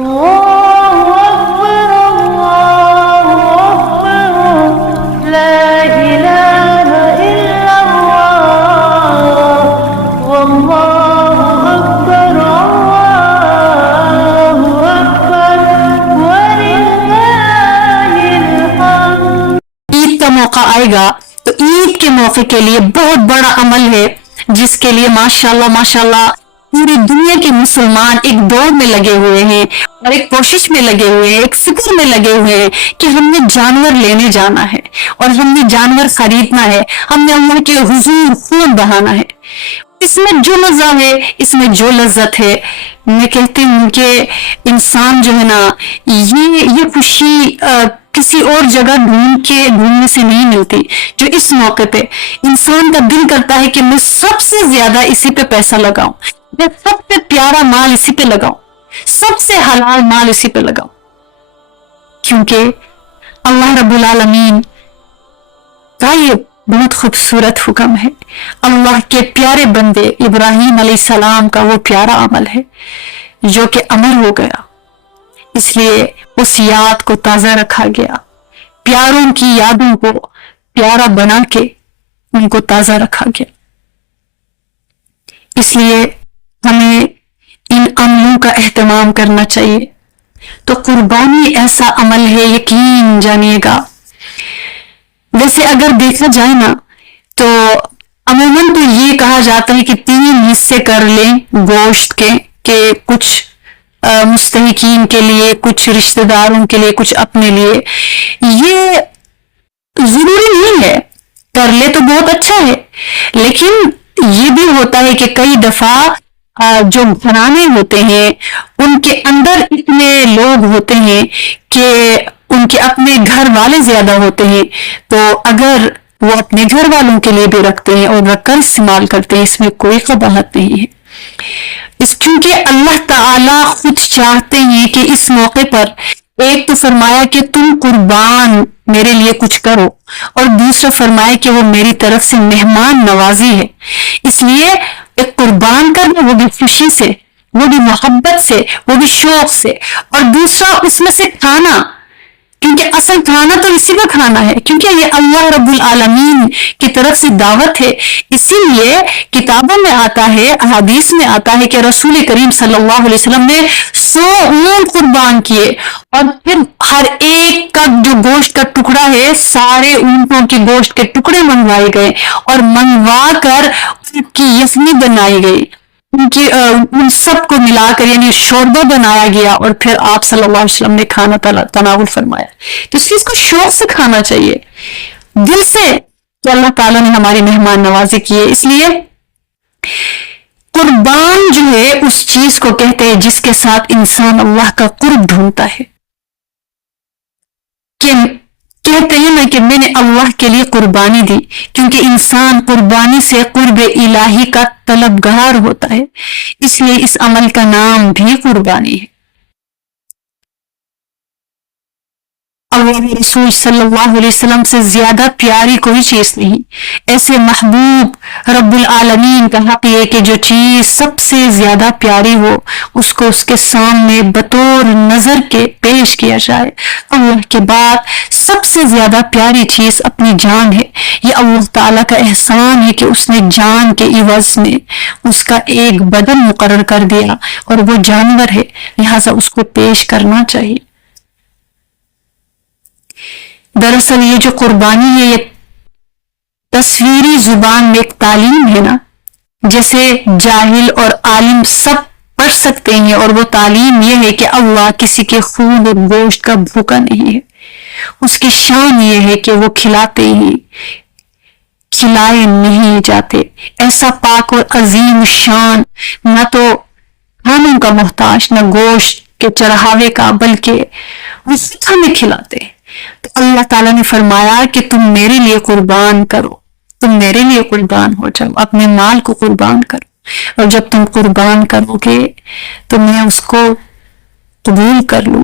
الله أكبر الله أكبر لا إله إلا الله والله أكبر الله أكبر ولله الحمد. عید کا موقع آئے گا تو عید کے موقع کے لیے بہت بڑا عمل ہے جس کے لیے ماشاءاللہ پوری دنیا کے مسلمان ایک دوڑ میں لگے ہوئے ہیں اور ایک کوشش میں لگے ہوئے ہیں، ایک فکر میں لگے ہوئے ہیں کہ ہم نے جانور لینے جانا ہے اور ہم نے جانور خریدنا ہے، ہم نے اللہ کے حضور خون بہانا ہے. اس میں جو مزہ ہے، اس میں جو لذت ہے، میں کہتی ہوں کہ انسان جو ہے نا یہ خوشی کسی اور جگہ ڈھونڈنے سے نہیں ملتی جو اس موقع پہ انسان کا دل کرتا ہے کہ میں سب سے زیادہ اسی پہ پیسہ لگاؤں، میں سب سے پیارا مال اسی پہ لگاؤں، سب سے حلال مال اسی پہ لگاؤں. کیونکہ اللہ رب العالمین کا یہ بہت خوبصورت حکم ہے، اللہ کے پیارے بندے ابراہیم علیہ السلام کا وہ پیارا عمل ہے جو کہ امر ہو گیا، اس لیے اس یاد کو تازہ رکھا گیا، پیاروں کی یادوں کو پیارا بنا کے ان کو تازہ رکھا گیا. اس لیے ہمیں ان عملوں کا اہتمام کرنا چاہیے. تو قربانی ایسا عمل ہے، یقین جانیے گا. ویسے اگر دیکھا جائے نا تو عموماً تو یہ کہا جاتا ہے کہ 3 حصے کر لیں گوشت کے، کہ کچھ مستحقین کے لیے، کچھ رشتہ داروں کے لیے، کچھ اپنے لیے. یہ ضروری نہیں ہے، کر لے تو بہت اچھا ہے، لیکن یہ بھی ہوتا ہے کہ کئی دفعہ جو گھرانے ہوتے ہیں ان کے اندر اتنے لوگ ہوتے ہیں کہ ان کے اپنے گھر والے زیادہ ہوتے ہیں، تو اگر وہ اپنے گھر والوں کے لیے بھی رکھتے ہیں اور رکھ کر استعمال کرتے ہیں، اس میں کوئی قباحت نہیں ہے. کیونکہ اللہ تعالی خود چاہتے ہیں کہ اس موقع پر ایک تو فرمایا کہ تم قربان میرے لیے کچھ کرو، اور دوسرا فرمایا کہ وہ میری طرف سے مہمان نوازی ہے. اس لیے ایک قربان کرنا، وہ بھی خوشی سے، وہ بھی محبت سے، وہ بھی شوق سے، اور دوسرا اس میں سے کھانا، کیونکہ اصل کھانا تو اسی کا کھانا ہے، کیونکہ یہ اللہ رب العالمین کی طرف سے دعوت ہے. اسی لیے کتابوں میں آتا ہے، احادیث میں آتا ہے کہ رسول کریم صلی اللہ علیہ وسلم نے 100 اونٹ قربان کیے، اور پھر ہر ایک کا جو گوشت کا ٹکڑا ہے، سارے اونٹوں کے گوشت کے ٹکڑے منگوائے گئے اور منگوا کر ان کی یخنی بنائی گئی، ان سب کو ملا کر یعنی شوربہ بنایا گیا، اور پھر آپ صلی اللہ علیہ وسلم نے کھانا تناول فرمایا. تو اس چیز کو شوق سے کھانا چاہیے، دل سے، کہ اللہ تعالیٰ نے ہماری مہمان نوازی کی ہے. اس لیے قربان جو ہے اس چیز کو کہتے ہیں جس کے ساتھ انسان اللہ کا قرب ڈھونڈتا ہے، کہ کہتے ہیں نا کہ میں نے اللہ کے لیے قربانی دی، کیونکہ انسان قربانی سے قرب الہی کا طلبگار ہوتا ہے. اس لیے اس عمل کا نام بھی قربانی ہے. اللہ رسول صلی اللہ علیہ وسلم سے زیادہ پیاری کوئی چیز نہیں. ایسے محبوب رب العالمین کا حق یہ کہ جو چیز سب سے زیادہ پیاری ہو اس کو اس کے سامنے بطور نظر کے پیش کیا جائے. اللہ کے بعد سب سے زیادہ پیاری چیز اپنی جان ہے. یہ اللہ تعالیٰ کا احسان ہے کہ اس نے جان کے عوض میں اس کا ایک بدن مقرر کر دیا، اور وہ جانور ہے، لہٰذا اس کو پیش کرنا چاہیے. دراصل یہ جو قربانی ہے یہ تصویری زبان میں ایک تعلیم ہے نا، جیسے جاہل اور عالم سب پڑھ سکتے ہیں، اور وہ تعلیم یہ ہے کہ اللہ کسی کے خون اور گوشت کا بھوکا نہیں ہے. اس کی شان یہ ہے کہ وہ کھلاتے ہی کھلائے نہیں جاتے. ایسا پاک اور عظیم شان، نہ تو کھانوں کا محتاج، نہ گوشت کے چڑھاوے کا، بلکہ وہ ہمیں کھلاتے ہیں. تو اللہ تعالیٰ نے فرمایا کہ تم میرے لیے قربان کرو، تم میرے لیے قربان ہو جاؤ، اپنے مال کو قربان کرو، اور جب تم قربان کرو گے تو میں اس کو قبول کر لوں.